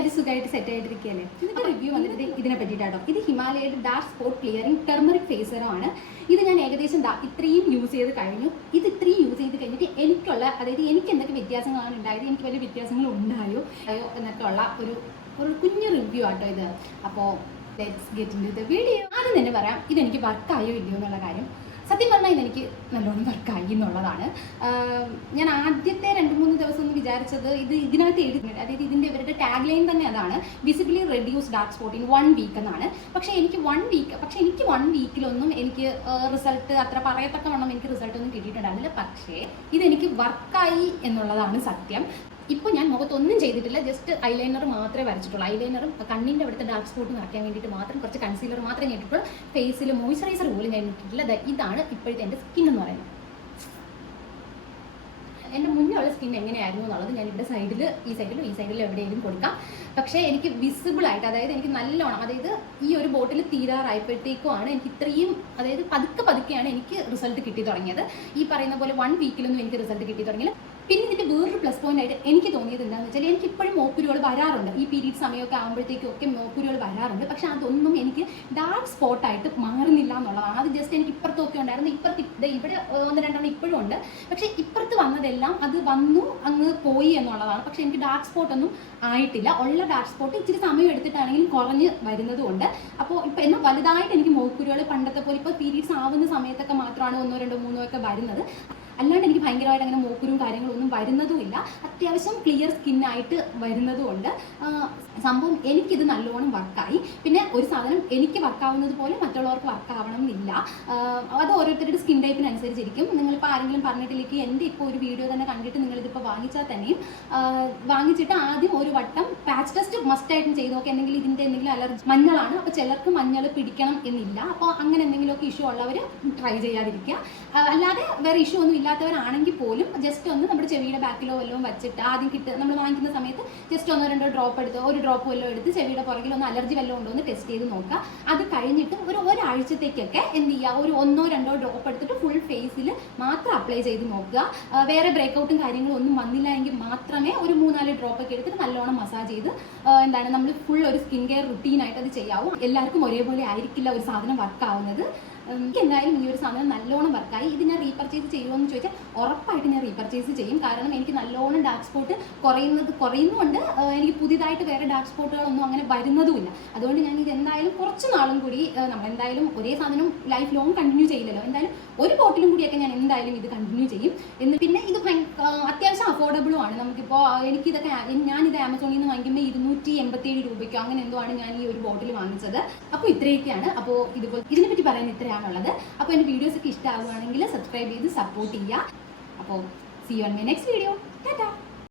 എല്ലാവരും സുഖമായിട്ട് സെറ്റ് ആയിട്ടിരിക്കുകയല്ലേ? ഇതിന്റെ റിവ്യൂ വന്നിട്ട് ഇതിനെ പറ്റിയിട്ടാട്ടോ. ഇത് ഹിമാലയയുടെ ഡാർക്ക് സ്പോട്ട് ക്ലിയറിംഗ് ടെർമറിക് ഫേസറോ ആണ്. ഇത് ഞാൻ ഏകദേശം ഇത്രയും യൂസ് ചെയ്ത് കഴിഞ്ഞു. ഇത് ഇത്രയും യൂസ് ചെയ്ത് കഴിഞ്ഞിട്ട് എനിക്കുള്ള അതായത് എനിക്ക് എന്തൊക്കെ വ്യത്യാസങ്ങളാണ് ഉണ്ടായത് എനിക്ക് വലിയ വ്യത്യാസങ്ങൾ ഉണ്ടായോ അയോ എന്നൊക്കെ ഉള്ള ഒരു ഒരു കുഞ്ഞു റിവ്യൂ ആട്ടോ ഇത്. അപ്പോൾ let's get in the video ആദ്യം തന്നെ പറയാം ഇതെനിക്ക് വർക്കായോ ഇല്ലയോ എന്നുള്ള കാര്യം. സത്യം പറഞ്ഞാൽ ഇതെനിക്ക് നല്ലോണം വർക്കായി എന്നുള്ളതാണ്. ഞാൻ ആദ്യത്തെ രണ്ട് മൂന്ന് ദിവസം ഒന്ന് വിചാരിച്ചത് ഇത് ഇതിനകത്ത് എഴുതുന്നുണ്ട് അതായത് ഇതിന്റെ ഇവരുടെ ടാഗ് ലൈൻ തന്നെ അതാണ് visibly reduce dark spot in one week എന്നാണ്. പക്ഷേ എനിക്ക് വൺ വീക്ക് പക്ഷേ എനിക്ക് വൺ വീക്കിലൊന്നും എനിക്ക് റിസൾട്ട് അത്ര പറയത്തക്ക വണ്ണം എനിക്ക് റിസൾട്ട് ഒന്നും കിട്ടിയിട്ടുണ്ടായിരുന്നില്ല. പക്ഷേ ഇതെനിക്ക് വർക്കായി എന്നുള്ളതാണ് സത്യം. ഇപ്പോൾ ഞാൻ മുഖത്തൊന്നും ചെയ്തിട്ടില്ല. ജസ്റ്റ് ഐലൈനർ മാത്രമേ വരച്ചിട്ടുള്ളൂ. ഐലൈനറും കണ്ണിന്റെ അവിടുത്തെ ഡാർക്ക് സ്പോട്ട് നിറയ്ക്കാൻ വേണ്ടിയിട്ട് മാത്രം കുറച്ച് കൺസീലർ മാത്രമേ ഞാൻ ഇട്ടിട്ടുള്ളൂ. ഫേസിൽ മോയ്സ്ചറൈസർ പോലും ഞാൻ ഇട്ടിട്ടില്ല. ഇതാണ് ഇപ്പോഴത്തെ എന്റെ സ്കിൻ എന്ന് പറയുന്നത്. എന്റെ മുന്നേ ഉള്ള സ്കിൻ എങ്ങനെയായിരുന്നു എന്നുള്ളത് ഞാൻ ഇവിടെ സൈഡിൽ ഈ സൈഡിലും ഈ സൈഡിലും എവിടെയെങ്കിലും കൊടുക്കാം. പക്ഷേ എനിക്ക് വിസിബിൾ ആയിട്ട് അതായത് എനിക്ക് നല്ലോണം അതായത് ഈ ഒരു ബോട്ടിൽ തീരാറായപ്പോഴത്തേക്കുമാണ് എനിക്ക് ഇത്രയും അതായത് പതുക്കെ പതുക്കെയാണ് എനിക്ക് റിസൾട്ട് കിട്ടി തുടങ്ങിയത്. ഈ പറയുന്ന പോലെ വൺ വീക്കിലൊന്നും എനിക്ക് റിസൾട്ട് കിട്ടി തുടങ്ങിയില്ല. പിന്നെ ഇതിന്റെ വേറൊരു പ്ലസ് പോയിന്റ് ആയിട്ട് എനിക്ക് തോന്നിയത് എന്താണെന്ന് വെച്ചാൽ എനിക്ക് ഇപ്പോഴും മോക്കുരുകൾ വരാറുണ്ട്. ഈ പീരീഡ് സമയമൊക്കെ ആകുമ്പോഴത്തേക്കും ഒക്കെ മോക്കുരുകൾ വരാറുണ്ട്. പക്ഷെ അതൊന്നും എനിക്ക് ഡാർക്ക് സ്പോട്ടായിട്ട് മാറുന്നില്ല എന്നുള്ളതാണ്. അത് ജസ്റ്റ് എനിക്ക് ഇപ്പുറത്തൊക്കെ ഉണ്ടായിരുന്നു. ഇപ്പുറത്ത് ഇവിടെ ഒന്ന് രണ്ടെണ്ണം ഇപ്പോഴും ഉണ്ട്. പക്ഷെ ഇപ്പുറത്ത് വന്നതെല്ലാം അത് വന്നു അങ്ങ് പോയി എന്നുള്ളതാണ്. പക്ഷെ എനിക്ക് ഡാർക്ക് സ്പോട്ടൊന്നും ആയിട്ടില്ല. ഉള്ള ഡാർക്ക് സ്പോട്ട് ഇച്ചിരി സമയം എടുത്തിട്ടാണെങ്കിലും കുറഞ്ഞ് വരുന്നതുകൊണ്ട് അപ്പോൾ ഇപ്പോൾ എന്നാൽ വലുതായിട്ട് എനിക്ക് മോക്കുരുകൾ പണ്ടത്തെ പോലെ ഇപ്പോൾ പീരീഡ്സ് ആവുന്ന സമയത്തൊക്കെ മാത്രമാണ് ഒന്നോ രണ്ടോ മൂന്നോ ഒക്കെ വരുന്നത്. അല്ലാണ്ട് എനിക്ക് ഭയങ്കരമായിട്ട് അങ്ങനെ മൂക്കുരും കാര്യങ്ങളൊന്നും വരുന്നതുമില്ല. അത്യാവശ്യം ക്ലിയർ സ്കിന്നായിട്ട് വരുന്നതുകൊണ്ട് സംഭവം എനിക്കിത് നല്ലോണം വർക്കായി പിന്നെ ഒരു സാധനം എനിക്ക് വർക്കാവുന്നത് പോലെ മറ്റുള്ളവർക്ക് വർക്കാവണം എന്നില്ല അത് ഓരോരുത്തരുടെ സ്കിൻ ടൈപ്പിനനുസരിച്ചിരിക്കും നിങ്ങളിപ്പോൾ ആരെങ്കിലും പറഞ്ഞിട്ടില്ലെങ്കിൽ എന്റെ ഇപ്പോൾ ഒരു വീഡിയോ തന്നെ കണ്ടിട്ട് നിങ്ങളിതിപ്പോൾ വാങ്ങിച്ചാൽ തന്നെയും? വാങ്ങിച്ചിട്ട് ആദ്യം ഒരു വട്ടം പാച്ച് ടെസ്റ്റ് മസ്റ്റ് ആയിട്ടും ചെയ്ത്. നോക്കുക എന്തെങ്കിലും ഇതിന്റെ എന്തെങ്കിലും അലർജി മഞ്ഞളാണ്. അപ്പോൾ ചിലർക്ക് മഞ്ഞൾ പിടിക്കണം എന്നില്ല. അപ്പോൾ അങ്ങനെ എന്തെങ്കിലുമൊക്കെ ഇഷ്യൂ ഉള്ളവർ ട്രൈ ചെയ്യാതിരിക്കുക. അല്ലാതെ വേറെ ഇഷ്യൂ ഒന്നും ഇല്ലാത്തവരാണെങ്കിൽ പോലും ജസ്റ്റ് ഒന്ന് നമ്മുടെ ചെവിയുടെ ബാക്കിലോ വല്ലതും വെച്ചിട്ട് ആദ്യം കിട്ടുക നമ്മൾ വാങ്ങിക്കുന്ന സമയത്ത് ജസ്റ്റ് ഒന്നോ രണ്ടോ ഡ്രോപ്പ് എടുത്ത് ഒരു ഡ്രോപ്പ് വല്ലതും എടുത്ത് ചെവിയുടെ പുറകിൽ ഒന്ന് അലർജി വല്ലതും ഉണ്ടോ എന്ന് ടെസ്റ്റ് ചെയ്ത് നോക്കുക. അത് കഴിഞ്ഞിട്ട് ഒരു ഒരാഴ്ചത്തേക്കൊക്കെ എന്ത് ചെയ്യുക? ഒരു ഒന്നോ രണ്ടോ ഡ്രോപ്പ് എടുത്തിട്ട് ഫുൾ ഫേസിൽ മാത്രം അപ്ലൈ ചെയ്ത് നോക്കുക. വേറെ ബ്രേക്കൗട്ടും കാര്യങ്ങളും ഒന്നും വന്നില്ല എങ്കിൽ മാത്രമേ ഒരു മൂന്നാൽ ഡ്രോപ്പ് ഒക്കെ എടുത്തിട്ട് നല്ലോണം മസാജ് ചെയ്ത് ആഹ് എന്താണ് നമ്മൾ ഫുൾ ഒരു സ്കിൻ കെയർ റുട്ടീനായിട്ട് അത് ചെയ്യാവും. എല്ലാവർക്കും ഒരേപോലെ ആയിരിക്കില്ല ഒരു സാധനം വർക്ക് ആവുന്നത്. എനിക്ക് എന്തായാലും ഈ ഒരു സാധനം നല്ലോണം വർക്കായി ഇത് ഞാൻ റീപർച്ചേസ് ചെയ്യുമോ എന്ന് ചോദിച്ചാൽ ഉറപ്പായിട്ട് ഞാൻ റീപർച്ചേസ് ചെയ്യും. കാരണം എനിക്ക് നല്ലോണം ഡാർക്ക് സ്പോട്ട് കുറയുന്നത് കുറയുന്നുണ്ട്. എനിക്ക് പുതിയതായിട്ട് വേറെ ഡാർക്ക് സ്പോട്ടുകളൊന്നും അങ്ങനെ വരുന്നതുമില്ല. അതുകൊണ്ട് ഞാൻ ഇത് എന്തായാലും കുറച്ച് നാളും കൂടി നമ്മളെന്തായാലും ഒരേ സാധനം ലൈഫ് ലോങ് കണ്ടിന്യൂ ചെയ്യില്ലല്ലോ. എന്തായാലും ഒരു ബോട്ടിലും കൂടിയൊക്കെ ഞാൻ എന്തായാലും ഇത് കണ്ടിന്യൂ ചെയ്യും. എന്ന് പിന്നെ ഇത് അത്യാവശ്യം അഫോർഡബിളും ആണ്. നമുക്കിപ്പോൾ എനിക്കിതൊക്കെ ഞാനിത് ആമസോണിൽ നിന്ന് വാങ്ങിക്കുമ്പോൾ ഇരുന്നൂറ്റി എൺപത്തി ഏഴ് രൂപയ്ക്കോ അങ്ങനെ എന്തോ ആണ് ഞാൻ ഈ ഒരു ബോട്ടിൽ വാങ്ങിച്ചത്. അപ്പോൾ ഇത്രയൊക്കെയാണ്. അപ്പോൾ ഇതുപോലെ ഇതിനെപ്പറ്റി പറയാൻ ഇത്രയാണുള്ളത് അപ്പോൾ എന്റെ വീഡിയോസ് ഒക്കെ ഇഷ്ടമാവുകയാണെങ്കിൽ സബ്സ്ക്രൈബ് ചെയ്ത് സപ്പോർട്ട് ചെയ്യുക. അപ്പോൾ see you on my next video Tata